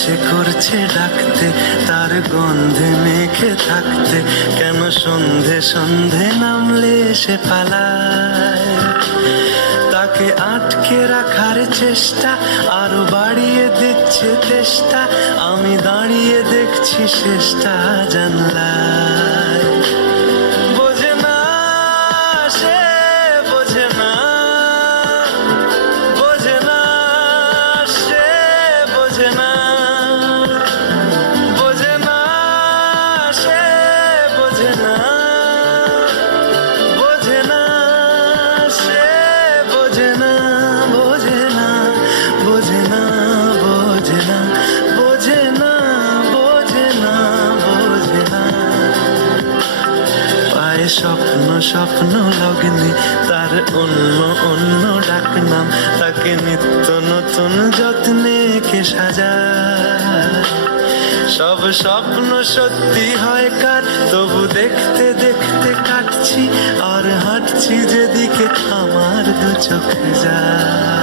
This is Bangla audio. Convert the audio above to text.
ইচ্ছে করছে ডাকতে, তার গন্ধে মেখে থাকতে, কেন সন্ধে সন্ধে নামলে সে পালায়। তাকে আটকে রাখার চেষ্টা আরো বাড়িয়ে দিচ্ছে তেষ্টা, আমি দাঁড়িয়ে দেখছি শেষটা জানলায়। বোঝে না সে, বোঝে না, বোঝে না সে, বোঝে না, বোঝে না সে, বোঝে না, বোঝে না সে, বোঝে না, বোঝে না, বোঝে না, বোঝে না, বোঝে না, বোঝে না, বোঝে না। পায়ে স্বপ্ন স্বপ্ন লগ্নে তার অন্য অন্য ডাকনাম, তাকে নিত্য নতুন যত্নে কে সাজায়। সব স্বপ্ন সত্যি হয় কার, তবু দেখতে দেখতে কাটছি আর হাঁটছি যেদিকে আমার দু চোখ যায়।